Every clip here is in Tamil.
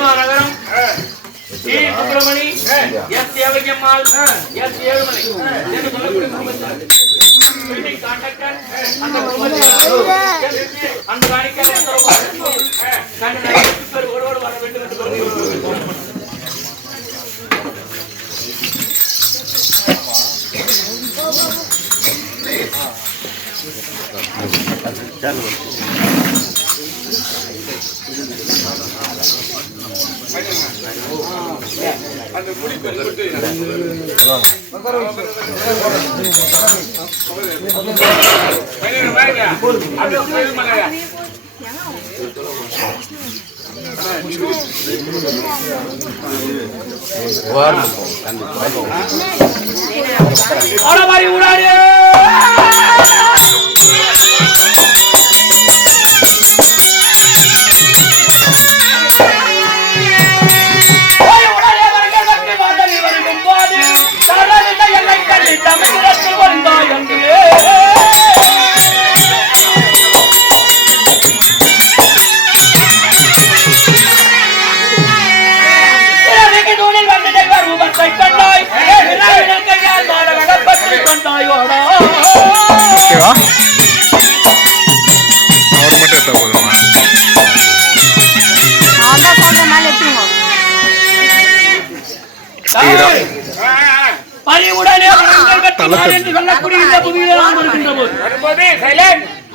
நகரம் சுப்பிரமணி எஸ் தேவகியம்மாள் எஸ் ஏழுமலை என்று சொல்லக்கூடிய அந்த காணிக்காக ஓடோடு வர வேண்டும் என்று அந்த குடி பெருட்டு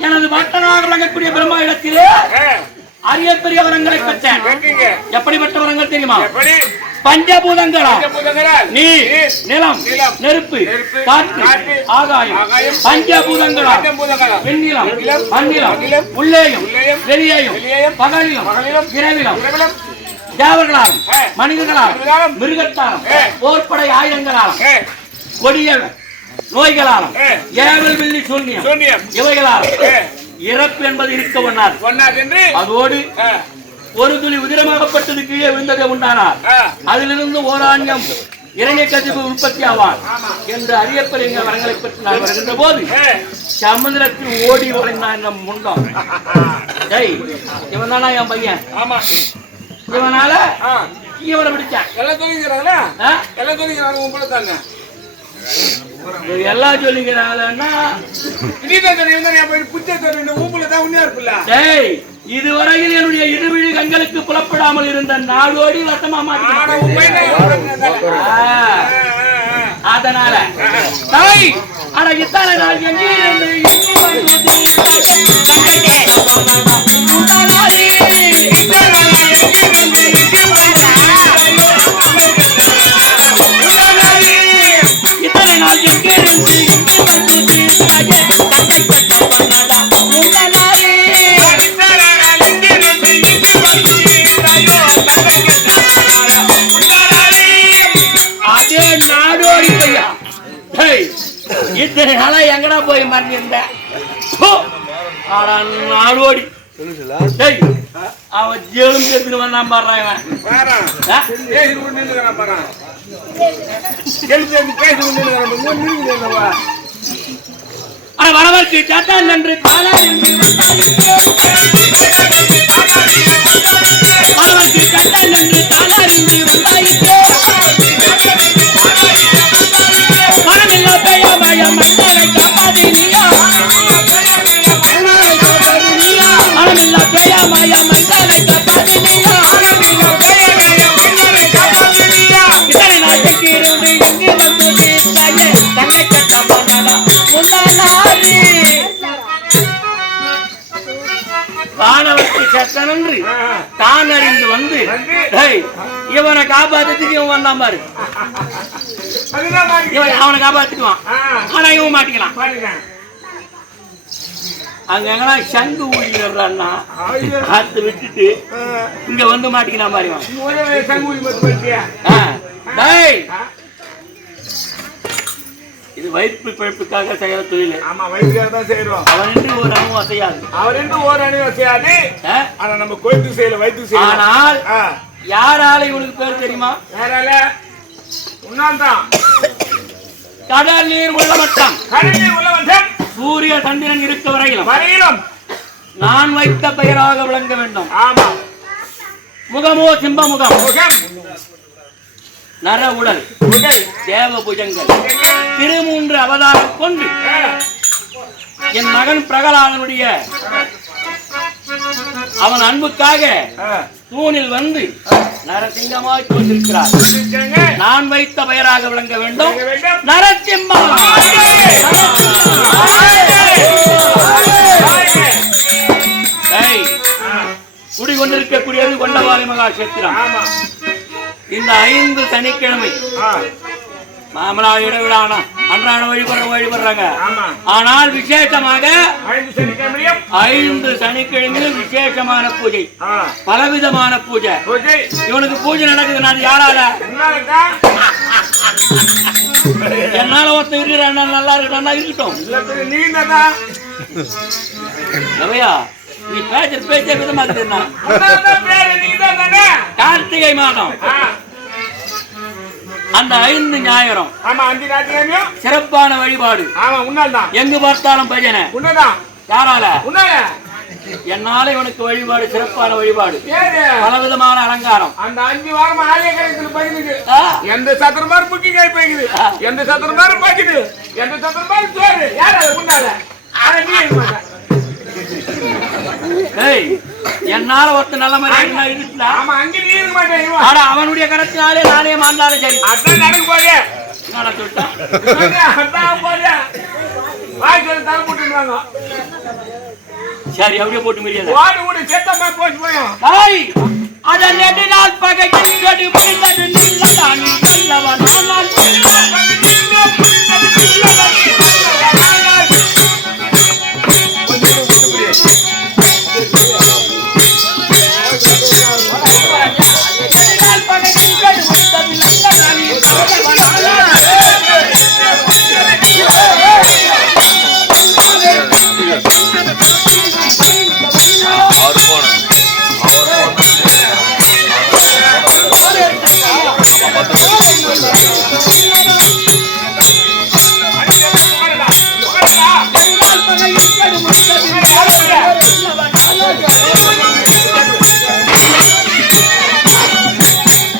எனது மட்டனாக விளங்கக்கூடிய பிரம்மா இடத்திலே அரிய பெரிய வரங்களை பெற்றேன். எப்படிப்பட்ட வரங்கள் தெரியுமா? பஞ்சபூதங்களா நீர், நிலம், நெருப்பு, காற்று, ஆகாயம். பஞ்சபூதங்களா விண்ணிலம், மண்ணிலம், உள்ளேயும் வெளியேயும், பகலிலும் இரவிலும், தேவர்களாலும் மனிதர்களாலும் மிருகத்தாலும் போர்ப்படை ஆயுதங்களாலும் கொடிய நோய்களாலும் ஏவல் வெள்ளி சூன்யம் இவைகளாலும் இறப்பு என்பது இருக்க ஒண்ணாது என்று அதோடு ஒரு துளி உதிரமாகப்பட்டது கீழே விழுந்ததை உண்டானார். அதிலிருந்து ஓராண்யம் இரணை கதிப்பு உற்பத்தி ஆவார் என்று அறியப்பெறுகிற வரங்களை பற்றி நான் வருகின்ற போது சமுதிரத்தில் ஓடி வரைந்தான் முண்டம். இவன் தானா என் பையன்? இவனால இவனை பிடிச்சான். எல்லாம் சொல்லிக்கிறாங்களா? எல்லாம் சொல்லிக்கிறாங்க. உங்களை தாங்க எல்லாம் சொல்லிக்கிறாங்கன்னா இதுவரையில் என்னுடைய இருவிழி கண்களுக்கு புலப்படாமல் இருந்த நாடோடி வசமா அதனால தாய் ஆனா இத்தனை நாள் எங்கே இத்தனை நாளா எங்கடா போய் மறந்திருந்த நாடோடி அவன் ஜெயிலும் சேர்த்துட்டு வந்தான் பாடுறான். வரவர்க்கு சாத்தான் நன்று வரவர்க்கு சாத்தான் நன்று தாளாரின்றி வந்தாயிற்றே மனமில்லா பெய்யாமய மக்களை காப்பாதி நீயா மனமில்லா பெய்யாமய மக்களை காப்பாதி நீயா இவனை காப்பாத்துறதுக்கு இவன் வந்தான் பாரு. அவனை காப்பாத்திக்குவான். ஆனா இவன் மாட்டிக்கலாம். அங்க எங்கன்னா சங்கு ஊழியர்றான்னா காத்து விட்டுட்டு இங்க வந்து மாட்டிக்கலாம் பாரு. இது வயிற்று பிழைப்புக்காக செய்யற தொழில். ஆமா, வயிற்றுக்காக தான் செய்யறோம். அவர் என்று ஒரு அணு அசையாது. அவர் என்று ஒரு அணு அசையாது. ஆனா நம்ம கோயிலுக்கு செய்யல, வயிற்று செய்யல. ஆனால் யாரால இவனுக்கு பேர் தெரியுமா? யாரால? உன்னால் தான். கடல் நீர் உள்ள மட்டம். கடல் நீர் உள்ள மட்டம். சூரிய சந்திரன் இருக்க வரையிலும் நான் வைத்த பெயராக விளங்க வேண்டும். ஆமா. முகமோ சிம்ப முகம். முகம். நர உடல். தேவ புஜங்கள். திருமூன்று அவதாரம் கொண்டு என் மகன் பிரகலாதனுடைய அவன் அன்புக்காக தூணில் வந்து நரசிங்கமாய் கொண்டிருக்கிறார். நான் வைத்த பெயராக விளங்க வேண்டும். நரசிம்மா. குடிகொண்டிருக்கக்கூடியது கொண்டவாளி மகாசேத்திரம். இந்த 5 சனிக்கிழமை மாமலா இடவிழானா அன்றாட வழிபடுறாங்க. ஆனால் விசேஷமாக 5 சனிக்கிழமையில் விசேஷமான பூஜை, பலவிதமான பூஜை. இவனுக்கு பூஜை நடக்குது. நான் யாரால? என்னால ஒருத்தர் இருக்கிறான், நல்லா இருக்கா இருக்கட்டும். நீ பேச்ச விதமா கார்த்திகை மாதம் அந்த 5 ஞாயிறும் சிறப்பான வழிபாடு. எங்கு பார்த்தாலும் பஜனை. யாரால? என்னால இவனுக்கு வழிபாடு, சிறப்பான வழிபாடு, பலவிதமான அலங்காரம். அந்த 5 வாரம் எந்த சத்திரமாரு புக்கி கை போய்க்குது, எந்த சத்திரமாரு பாக்குது, எந்த சத்திரமாரு சோறு. யாரால? முன்னால. என்னால ஒருத்த நல்ல மாதிரி அவனுடைய கரத்தினாலே நானே மாந்தாலும் சரி. அதான் நடக்க போதே. சரி அப்படியே போட்டு முடியாது. போட்டு